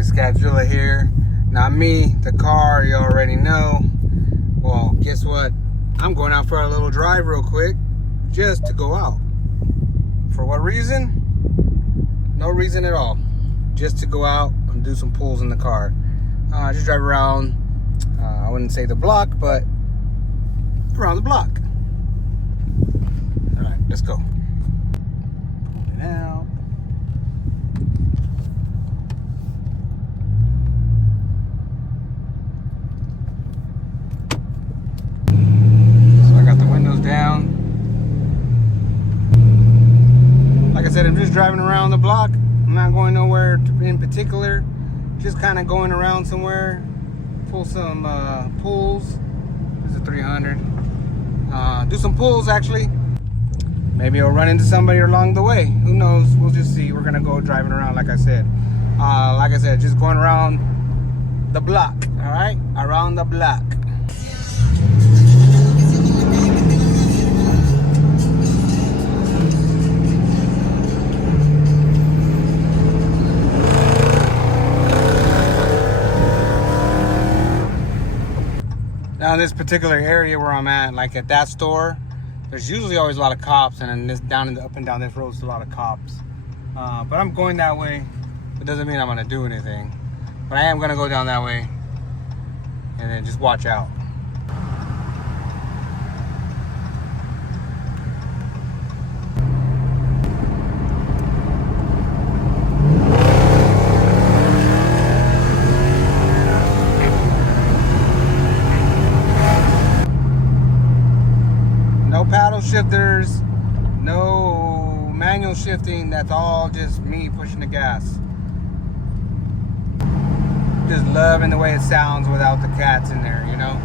guys, Godzilla here. Not me, the car, you already know. Well, guess what? I'm going out for a little drive real quick, just to go out. For what reason? No reason at all. Just to go out and do some pulls in the car. Just drive around, I wouldn't say the block, but around the block. All right, let's go. Pulling out. Down. Like I said, I'm just driving around the block. I'm not going nowhere in particular. Just kind of going around somewhere. Pull some pulls. This is 300. Do some pulls actually. Maybe I'll run into somebody along the way. Who knows? We'll just see. We're gonna go driving around like I said. Just going around the block. All right, around the block. Now in this particular area where I'm at, like at that store, there's usually always a lot of cops, and then this up and down this road is a lot of cops. But I'm going that way. It doesn't mean I'm gonna do anything, but I am gonna go down that way, and then just watch out. Paddle shifters, no manual shifting. That's all just me pushing the gas. Just loving the way it sounds without the cats in there, you know.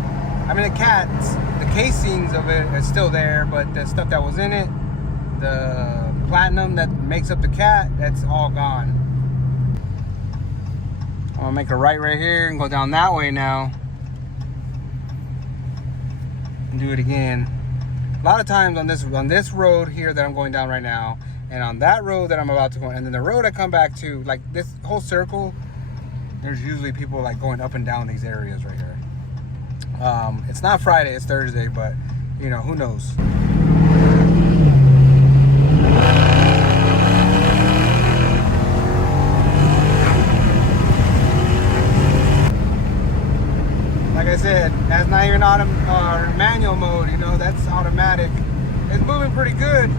I mean, the cats, the casings of it is still there, but the stuff that was in it, the platinum that makes up the cat, that's all gone. I'm gonna make a right here and go down that way now and do it again. A lot of times on this road here that I'm going down right now, and on that road that I'm about to go, and then the road I come back to, like this whole circle, there's usually people like going up and down these areas right here. It's not Friday, it's Thursday, but you know, who knows? Like I said, that's not even manual mode, you know, that's automatic. It's moving pretty good.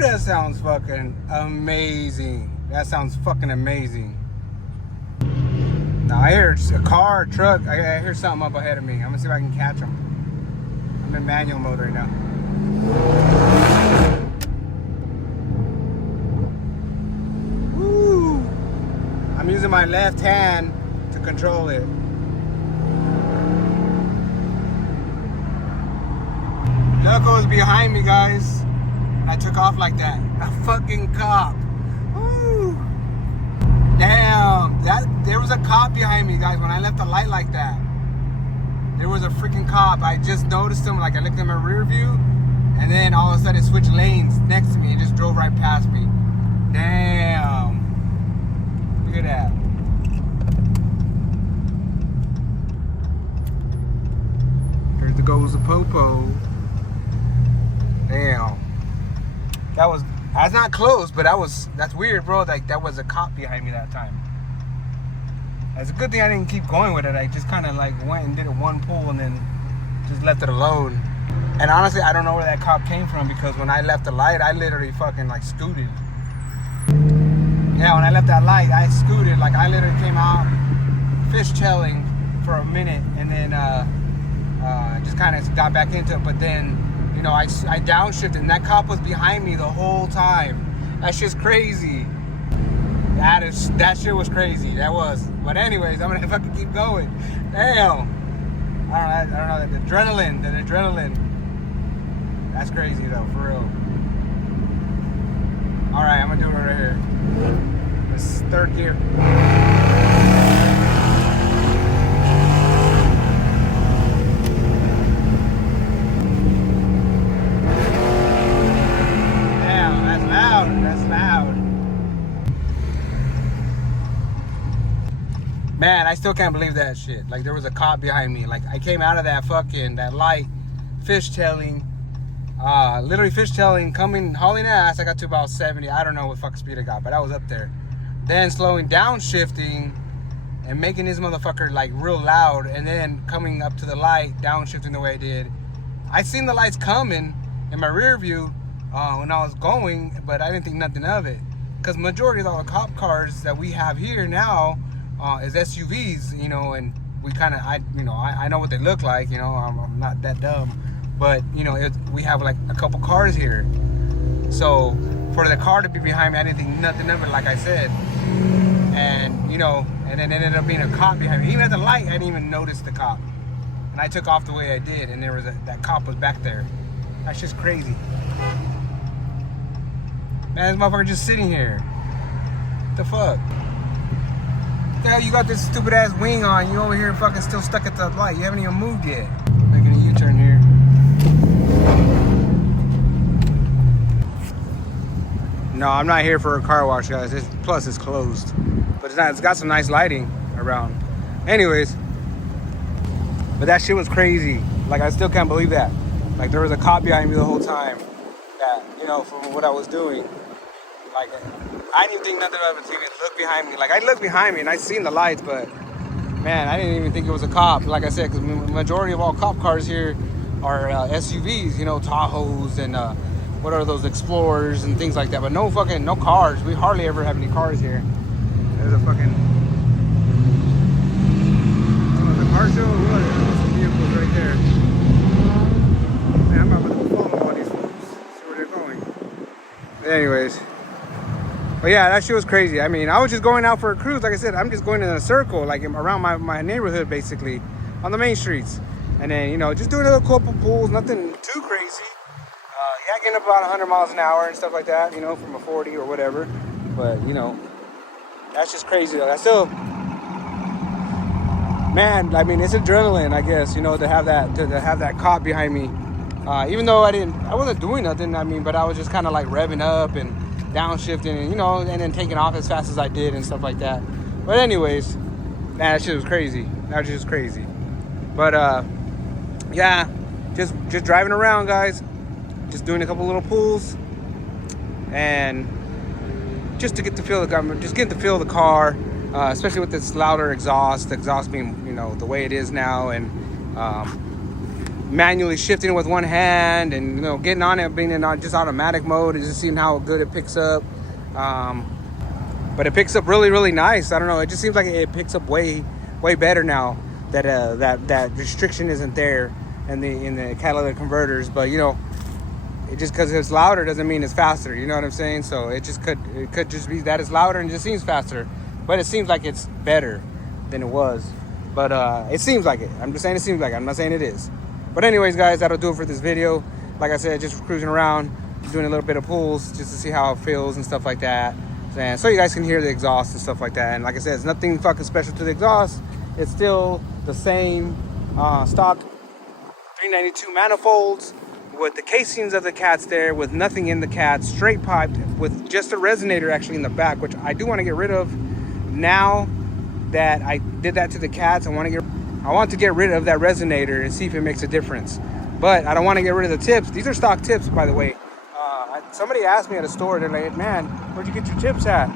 That sounds fucking amazing. That sounds fucking amazing. Now I hear a car, truck. I hear something up ahead of me. I'm gonna see if I can catch them. I'm in manual mode right now. Woo! I'm using my left hand to control it. Loco is behind me, guys. I took off like that. A fucking cop. Woo. Damn. There was a cop behind me, guys, when I left the light like that. There was a freaking cop. I just noticed him, like I looked in my rear view, and then all of a sudden it switched lanes next to me and just drove right past me. Damn. Look at that. There goes the popo. Damn. That's not close, but that's weird, bro. Like that was a cop behind me that time. It's a good thing I didn't keep going with it. I just kind of like went and did it one pull and then just left it alone. And honestly, I don't know where that cop came from, because when I left the light, I literally fucking like scooted. Yeah, when I left that light, I scooted. Like I literally came out fishtailing for a minute, and then just kind of got back into it. But then, you know, I downshifted, and that cop was behind me the whole time. That's just crazy. That shit was crazy. That was. But anyways, I'm gonna fucking keep going. Damn. I don't know. The adrenaline. That's crazy though, for real. All right, I'm gonna do it right here. This is third gear. Damn, that's loud. That's loud. Man, I still can't believe that shit. Like, there was a cop behind me. Like, I came out of that light, fishtailing, literally fishtailing, hauling ass. I got to about 70. I don't know what fuck speed I got, but I was up there. Then slowing down, shifting, and making this motherfucker, like, real loud. And then coming up to the light, downshifting the way I did. I seen the lights coming in my rear view when I was going, but I didn't think nothing of it. Because majority of all the cop cars that we have here now, is SUVs, you know, and we kind of, I know what they look like, you know, I'm not that dumb, but, you know, we have like a couple cars here. So for the car to be behind me, I didn't think nothing of it, like I said. And, you know, and then ended up being a cop behind me. Even at the light, I didn't even notice the cop. And I took off the way I did, and there was that cop was back there. That's just crazy. Man, this motherfucker just sitting here. What the fuck? Yeah, you got this stupid ass wing on. You over here fucking still stuck at the light. You haven't even moved yet. Making a U-turn here. No, I'm not here for a car wash, guys. Plus, it's closed. But it's got some nice lighting around. Anyways, but that shit was crazy. Like, I still can't believe that. Like, there was a cop behind me the whole time. That, you know, from what I was doing. Like, I didn't even think nothing of it to even look behind me. Like, I looked behind me and I seen the lights, but man, I didn't even think it was a cop. Like I said, because the majority of all cop cars here are SUVs, you know, Tahoes and what are those, Explorers and things like that. But no cars. We hardly ever have any cars here. There's a fucking the car show. What? There's some vehicles right there. Man, I'm about to follow all these folks. See where they're going. But anyways. But yeah, that shit was crazy. I mean, I was just going out for a cruise. Like I said, I'm just going in a circle, like around my neighborhood, basically, on the main streets. And then, you know, just doing a little couple pulls, nothing too crazy. Yeah, getting up about 100 miles an hour and stuff like that, you know, from a 40 or whatever. But, you know, that's just crazy. I still, man, I mean, it's adrenaline, I guess, you know, to have that cop behind me. Even though I wasn't doing nothing, I mean, but I was just kind of like revving up and downshifting and, you know, and then taking off as fast as I did and stuff like that. But anyways, man, that shit was crazy. That was just crazy. But yeah, just driving around, guys, just doing a couple little pulls and just to get to feel the car, especially with this louder exhaust, the exhaust being, you know, the way it is now, and manually shifting it with one hand, and, you know, getting on it, being in just automatic mode, and just seeing how good it picks up. But it picks up really, really nice. I don't know. It just seems like it picks up way better now that that restriction isn't there in the catalytic converters. But, you know, it just because it's louder doesn't mean it's faster. You know what I'm saying? So it could just be that it's louder and it just seems faster. But it seems like it's better than it was. But it seems like it. I'm just saying it seems like it. I'm not saying it is. But anyways, guys, that'll do it for this video. Like I said, just cruising around, doing a little bit of pulls just to see how it feels and stuff like that. And so you guys can hear the exhaust and stuff like that. And like I said, it's nothing fucking special to the exhaust. It's still the same stock 392 manifolds with the casings of the cats there, with nothing in the cats, straight piped, with just a resonator actually in the back, which I do want to get rid of. Now that I did that to the cats, I want to get rid of that resonator and see if it makes a difference. But I don't want to get rid of the tips. These are stock tips, by the way. Somebody asked me at a store, they're like, man, where'd you get your tips at?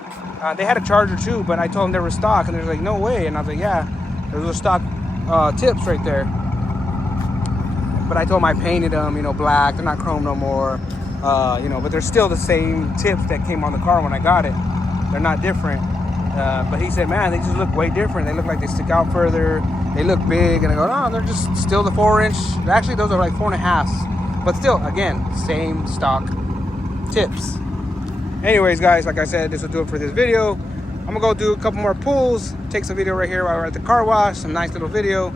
They had a charger too, but I told them they were stock, and they're like, no way. And I was like, yeah, those are stock tips right there. But I told them I painted them, you know, black. They're not chrome no more, you know, but they're still the same tips that came on the car when I got it. They're not different. But he said, man, they just look way different. They look like they stick out further. They look big. And I go, no, they're just still the 4-inch. Actually, those are like 4.5. But still, again, same stock tips. Anyways, guys, like I said, this will do it for this video. I'm gonna go do a couple more pulls, take some video right here while we're at the car wash, some nice little video,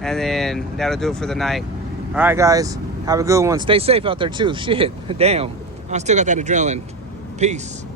and then that'll do it for the night. All right, guys, have a good one. Stay safe out there too. Shit, damn, I still got that adrenaline. Peace.